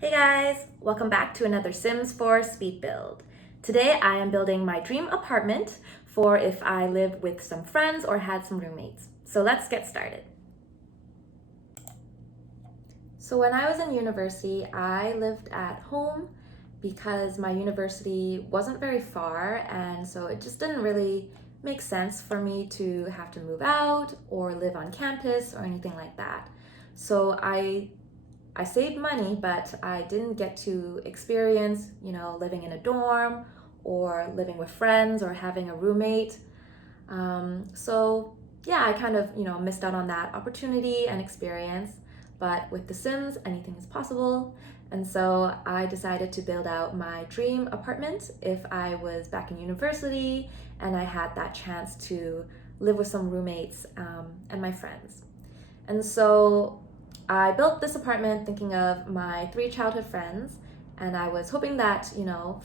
Hey guys, welcome back to another Sims 4 speed build. Today I am building my dream apartment for if I live with some friends or had some roommates. So let's get started. So when I was in university, I lived at home because my university wasn't very far, and so it just didn't really make sense for me to have to move out or live on campus or anything like that. So I saved money, but I didn't get to experience, living in a dorm or living with friends or having a roommate. So yeah, I kind of, missed out on that opportunity and experience. But with The Sims, anything is possible. And so I decided to build out my dream apartment if I was back in university and I had that chance to live with some roommates and my friends. And so I built this apartment thinking of my 3 childhood friends, and I was hoping that,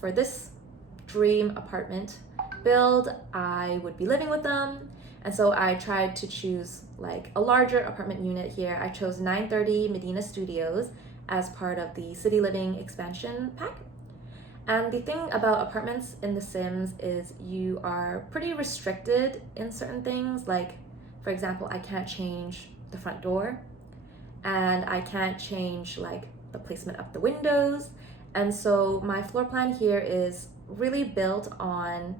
for this dream apartment build, I would be living with them. And so I tried to choose like a larger apartment unit here. I chose 930 Medina Studios as part of the City Living expansion pack. And the thing about apartments in The Sims is you are pretty restricted in certain things. Like, for example, I can't change the front door, and I can't change like the placement of the windows. And so my floor plan here is really built on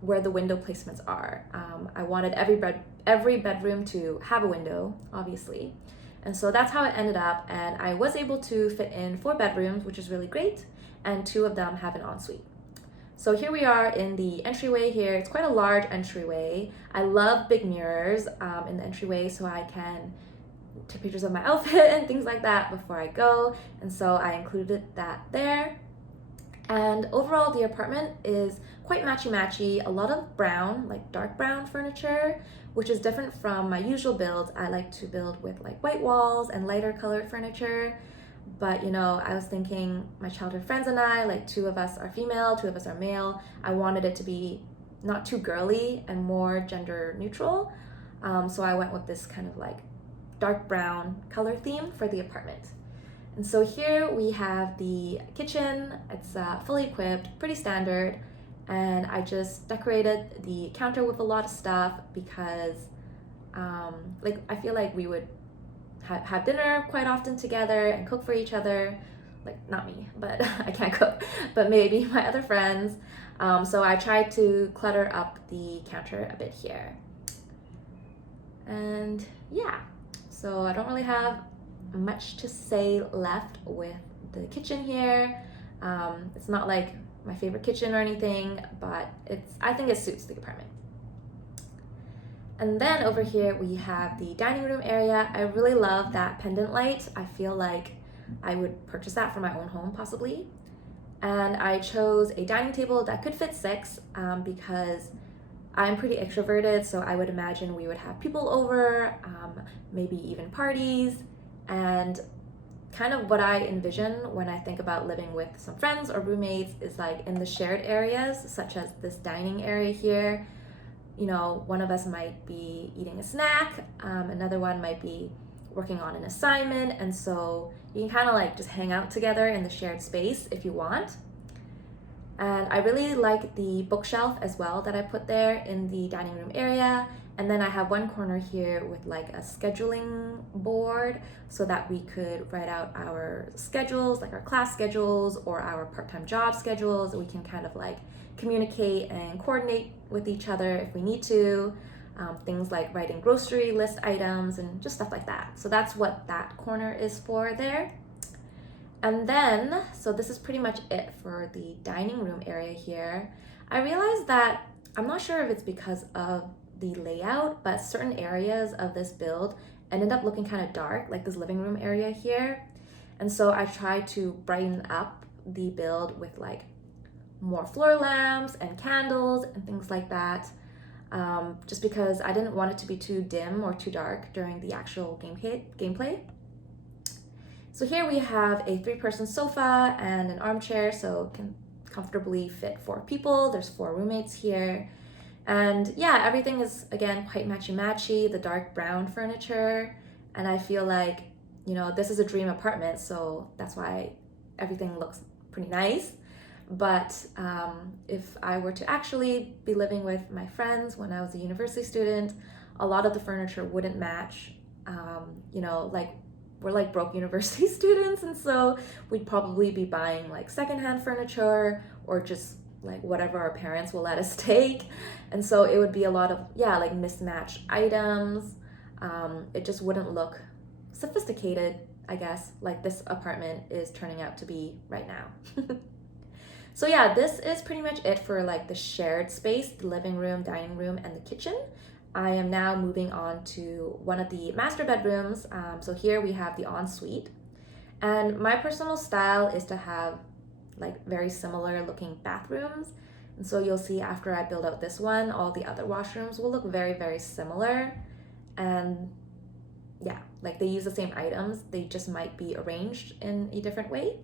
where the window placements are. I wanted every bedroom to have a window, obviously. And so that's how it ended up. And I was able to fit in 4 bedrooms, which is really great. And 2 of them have an ensuite. So here we are in the entryway here. It's quite a large entryway. I love big mirrors in the entryway so I can take pictures of my outfit and things like that before I go. And so I included that there. And overall, the apartment is quite matchy-matchy, a lot of brown, like dark brown furniture, which is different from my usual builds. I like to build with like white walls and lighter colored furniture. But I was thinking my childhood friends and I, like 2 of us are female, 2 of us are male. I wanted it to be not too girly and more gender neutral. So I went with this kind of like dark brown color theme for the apartment. And so here we have the kitchen. It's fully equipped, pretty standard. And I just decorated the counter with a lot of stuff because I feel like we would have dinner quite often together and cook for each other. Like, not me, but I can't cook, but maybe my other friends. So I tried to clutter up the counter a bit here. And yeah, so I don't really have much to say left with the kitchen here. It's not like my favorite kitchen or anything, but I think it suits the apartment. And then over here we have the dining room area. I really love that pendant light. I feel like I would purchase that for my own home possibly. And I chose a dining table that could fit 6 because I'm pretty extroverted, so I would imagine we would have people over, maybe even parties. And kind of what I envision when I think about living with some friends or roommates is like in the shared areas, such as this dining area here. One of us might be eating a snack, another one might be working on an assignment, and so you can kind of like just hang out together in the shared space if you want. And I really like the bookshelf as well that I put there in the dining room area. And then I have one corner here with like a scheduling board so that we could write out our schedules, like our class schedules or our part-time job schedules. We can kind of like communicate and coordinate with each other if we need to. Things like writing grocery list items and just stuff like that. So that's what that corner is for there. And then, so this is pretty much it for the dining room area here. I realized that I'm not sure if it's because of the layout, but certain areas of this build ended up looking kind of dark, like this living room area here. And so I tried to brighten up the build with like more floor lamps and candles and things like that, just because I didn't want it to be too dim or too dark during the actual gameplay. So here we have a 3-person sofa and an armchair, so it can comfortably fit 4 people. There's 4 roommates here. And yeah, everything is, again, quite matchy-matchy, the dark brown furniture. And I feel like, this is a dream apartment, so that's why everything looks pretty nice. But if I were to actually be living with my friends when I was a university student, a lot of the furniture wouldn't match. Like we're like broke university students, and so we'd probably be buying like secondhand furniture or just like whatever our parents will let us take. And so it would be a lot of, like mismatched items. It just wouldn't look sophisticated, I guess, like this apartment is turning out to be right now. So yeah, this is pretty much it for like the shared space, the living room, dining room, and the kitchen. I am now moving on to one of the master bedrooms. So here we have the ensuite. And my personal style is to have like very similar looking bathrooms. And so you'll see after I build out this one, all the other washrooms will look very, very similar. And yeah, like they use the same items, they just might be arranged in a different way.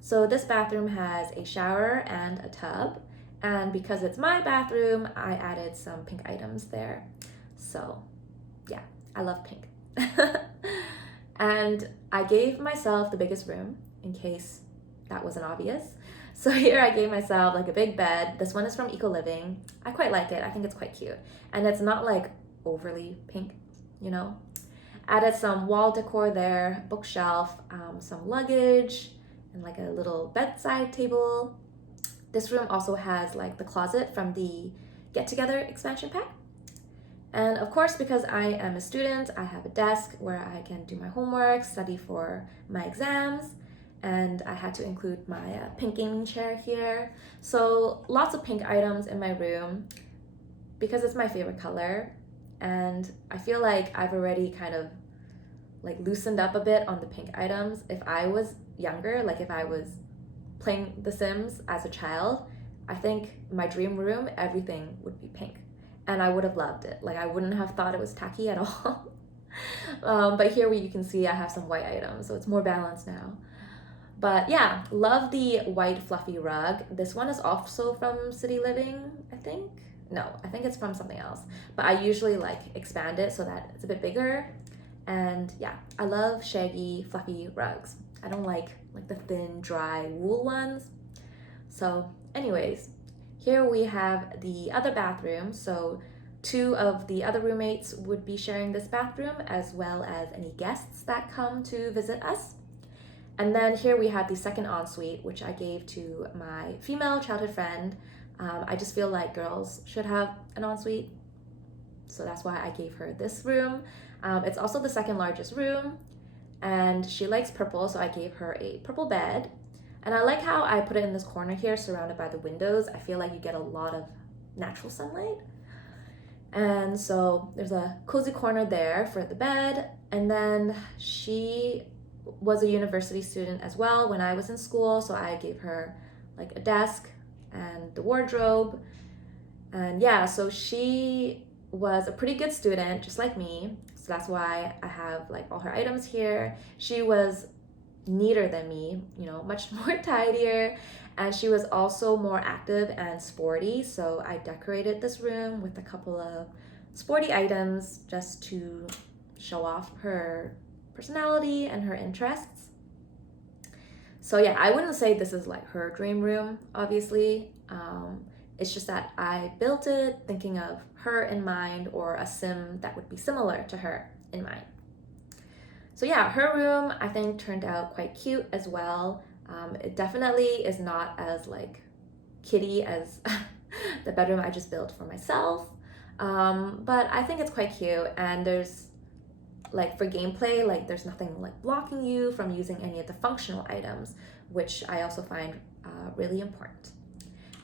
So this bathroom has a shower and a tub. And because it's my bathroom, I added some pink items there. So yeah, I love pink. And I gave myself the biggest room in case that wasn't obvious. So here I gave myself like a big bed. This one is from Eco Living. I quite like it. I think it's quite cute. And it's not like overly pink, you know? Added some wall decor there, bookshelf, some luggage, and like a little bedside table. This room also has like the closet from the Get Together expansion pack. And of course, because I am a student, I have a desk where I can do my homework, study for my exams, and I had to include my pink gaming chair here. So lots of pink items in my room because it's my favorite color. And I feel like I've already kind of like loosened up a bit on the pink items. If I was younger, like if I was playing The Sims as a child, I think my dream room, everything would be pink. And I would have loved it. Like I wouldn't have thought it was tacky at all. But here you can see I have some white items, so it's more balanced now. But yeah, love the white fluffy rug. This one is also from City Living, I think. No, I think it's from something else. But I usually like expand it so that it's a bit bigger. And yeah, I love shaggy, fluffy rugs. I don't like the thin, dry wool ones. So anyways, here we have the other bathroom. So 2 of the other roommates would be sharing this bathroom, as well as any guests that come to visit us. And then here we have the second ensuite, which I gave to my female childhood friend. I just feel like girls should have an ensuite, so that's why I gave her this room. It's also the second largest room, and she likes purple, so I gave her a purple bed. And I like how I put it in this corner here, surrounded by the windows. I feel like you get a lot of natural sunlight. And so there's a cozy corner there for the bed. And then she was a university student as well when I was in school, so I gave her like a desk and the wardrobe. And yeah, so she was a pretty good student, just like me. So that's why I have like all her items here. She was neater than me, much more tidier. And she was also more active and sporty. So I decorated this room with a couple of sporty items just to show off her personality and her interests. So yeah, I wouldn't say this is like her dream room, obviously. It's just that I built it thinking of her in mind, or a sim that would be similar to her in mind. So yeah, her room I think turned out quite cute as well. It definitely is not as like kitty as the bedroom I just built for myself. But I think it's quite cute, and there's like for gameplay, like there's nothing like blocking you from using any of the functional items, which I also find really important.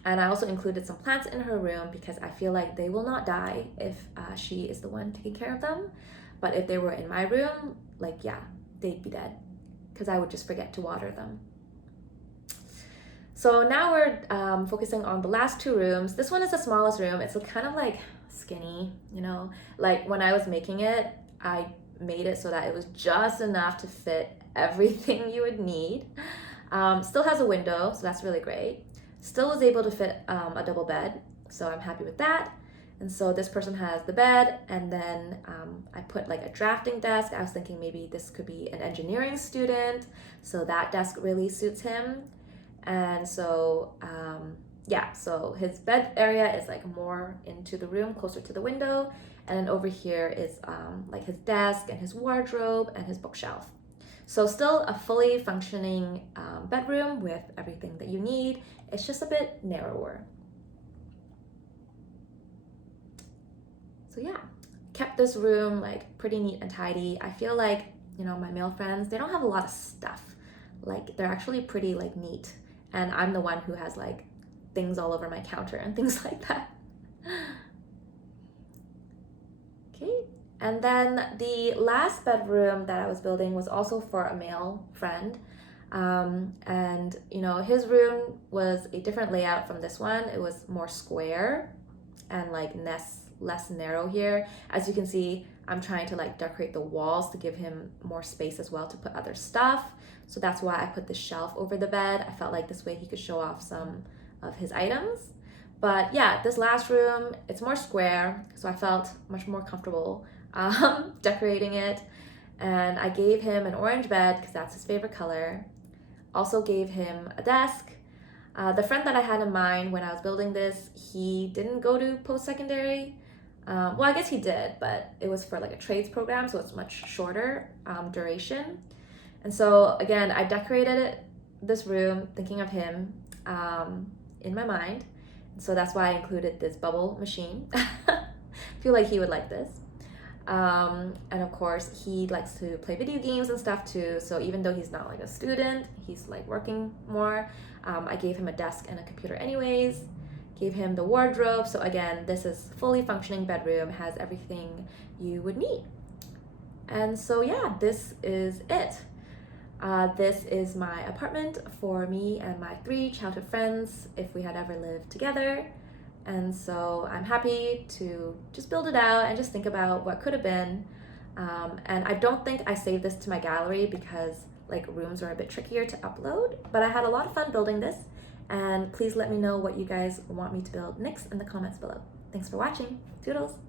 And I also included some plants in her room because I feel like they will not die if she is the one taking care of them. But if they were in my room, like yeah, they'd be dead because I would just forget to water them. So now we're focusing on the last 2 rooms. This one is the smallest room. It's kind of like skinny, like when I was making it, I made it so that it was just enough to fit everything you would need. Still has a window, so that's really great. Still was able to fit a double bed, so I'm happy with that. And so this person has the bed, and then I put like a drafting desk. I was thinking maybe this could be an engineering student, so that desk really suits him. And so yeah, so his bed area is like more into the room, closer to the window, and then over here is like his desk and his wardrobe and his bookshelf. So still a fully functioning bedroom with everything that you need. It's just a bit narrower. So yeah, kept this room like pretty neat and tidy. I feel like, you know, my male friends, they don't have a lot of stuff. Like they're actually pretty like neat. And I'm the one who has like things all over my counter and things like that. Okay, and then the last bedroom that I was building was also for a male friend. And you know, his room was a different layout from this one. It was more square and like less narrow here. As you can see, I'm trying to like decorate the walls to give him more space as well to put other stuff. So that's why I put the shelf over the bed. I felt like this way he could show off some of his items. But yeah, this last room, it's more square, so I felt much more comfortable decorating it. And I gave him an orange bed because that's his favorite color. Also gave him a desk. The friend that I had in mind when I was building this, he didn't go to post-secondary. Well, I guess he did, but it was for like a trades program, so it's much shorter duration. And so again, I decorated this room thinking of him in my mind. So that's why I included this bubble machine. I feel like he would like this. And of course, he likes to play video games and stuff too. So even though he's not like a student, he's like working more. I gave him a desk and a computer anyways. Gave him the wardrobe. So again, this is fully functioning bedroom, has everything you would need. And so yeah, this is it. This is my apartment for me and my 3 childhood friends if we had ever lived together. And so I'm happy to just build it out and just think about what could have been. And I don't think I saved this to my gallery because like rooms are a bit trickier to upload, but I had a lot of fun building this. And please let me know what you guys want me to build next in the comments below. Thanks for watching. Toodles!